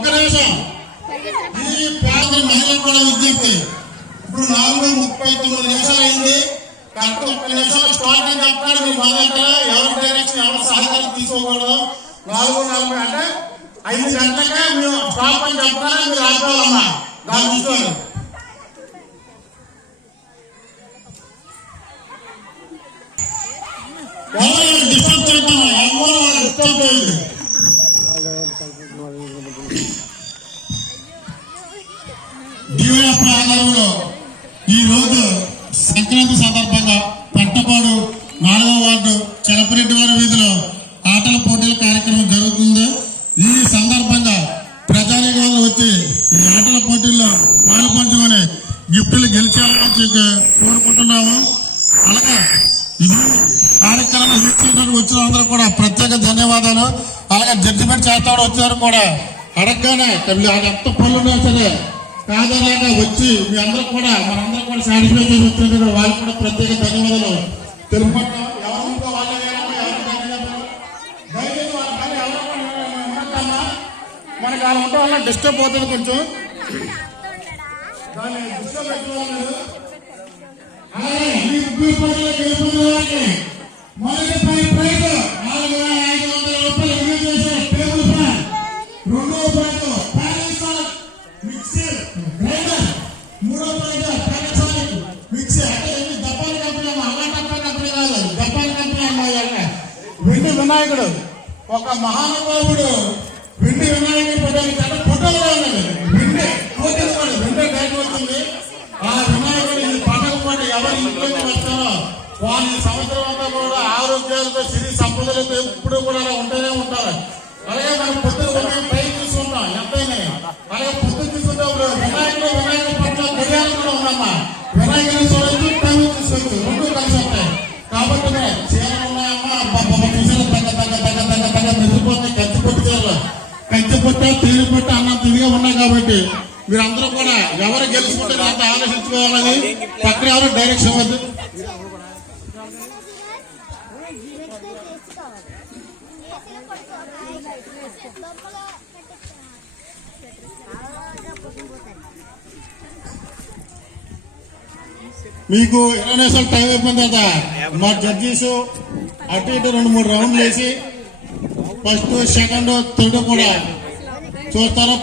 ఒక్క నిమిషం ఈ పేద మహిళలు కూడా విజ్ఞప్తి. ఇప్పుడు 4:39 అయింది. కరెక్ట్ 1 నిమిషం స్టార్టింగ్ చెప్తాడు. మీరు మొదలెట్టారా? ఎవరి డైరెక్షన్ ఎవరి సహకారం తీసుకోకూడదు. 4:40 అంటే 5 గంటలకే మేము స్టాప్ అని చెప్తారా? మీరు ఆపేవాళ్ళమ్మా దాన్ని చూసుకోండి. ఎవరు డిస్టర్బ్ చేద్దాం, ఎవరు డిస్టర్బ్ చేయండి. డివైఎఫ్ ఆధారంలో ఈ రోజు సంక్రాంతి సందర్భంగా పెంటపాడు 4వ వార్డు చలపరెడ్డి వారి వీధిలో ఆటల పోటీల కార్యక్రమం జరుగుతుంది. ఈ సందర్భంగా ప్రజానికం వచ్చి ఈ ఆటల పోటీల్లో పాల్పంచుకొని గిఫ్టులు గెలిచాలని కోరుకుంటున్నాము. అలాగే ఈ కార్యక్రమం వీక్షించడానికి వచ్చిన అందరూ కూడా ప్రత్యేక ధన్యవాదాలు. అలాగే జడ్జిమెంట్ చేస్తాడు వచ్చారు కూడా అడగగానే ఎంత పనులున్నా సరే కాదలేక వచ్చి మీ అందరూ కూడా మనందరూ కూడా సాటిస్ఫై చేసి వచ్చిన వాళ్ళు కూడా ప్రత్యేక ధన్యవాదాలు తెలుపుకుంటాం. ఎవరు వాళ్ళ మనకి అలా ఉండటం వల్ల డిస్టర్బ్ అవుతుంది కొంచెం. దాన్ని డిస్టర్బ్ పెట్టుకోవాలి. మొదటి ప్రైజ్ 4,500 రూపాయలు విలువ చేసే టేబుల్ ఫ్యాన్. రెండవ ప్రైజ్ పానాసోనిక్ మిక్సర్ గ్రైండర్. మూడవ ప్రైజ్ పానాసోనిక్ మిక్సర్. అంటే జపాన్ కంపెనీ, అలాంటి కంపెనీ కాదు, జపాన్ కంపెనీ అమ్మాయి. వెండి వినాయకుడు, ఒక మహానుభావుడు వెండి వినాయకుడు ఫోటోలు ఉన్నది. వెండి పోటీలు కూడా వెండి బయట వచ్చింది. ఆ వినాయకుడు ఈ పండుగ పాటు ఎవరి ఇంట్లోకి వస్తారో వాళ్ళు ఈ సంవత్సరం అంతా కూడా ఆరోగ్యాలతో సిరి సంపదలతో ఎప్పుడు కూడా అలా ఉంటూనే ఉంటారు. అలాగే మనం పొద్దున టైం తీసుకుంటాం ఎంతైనా. అలాగే పొద్దున తీసుకుంటే వినాయకుడు పట్ల గడియారం కూడా ఉందమ్మా. వినాయకుడిని చూడొచ్చు, టైం తీసుకోవచ్చు, రెండు కలిసి ఉంటాయి. కాబట్టి చీరలు ఉన్నాయమ్మా, చూసారు తగ్గ మెదిలిపోతాయి. కంచిపొట్టు చీరలు, కంచిపొట్ట తేలిపొట్ట అన్నం తిరిగా ఉన్నాయి. కాబట్టి మీరందరూ కూడా ఎవరు గెలుచుకుంటారో అంత ఆలోచించుకోవాలని. పక్కన ఎవరు డైరెక్షన్ వద్దు. మీకు 20 నిమిషాలు టైం అయిపోయింది కదా. మా జడ్జీస్ అటు ఇటు 2-3 రౌండ్లు వేసి ఫస్ట్, సెకండ్, థర్డ్ కూడా చూస్తారో.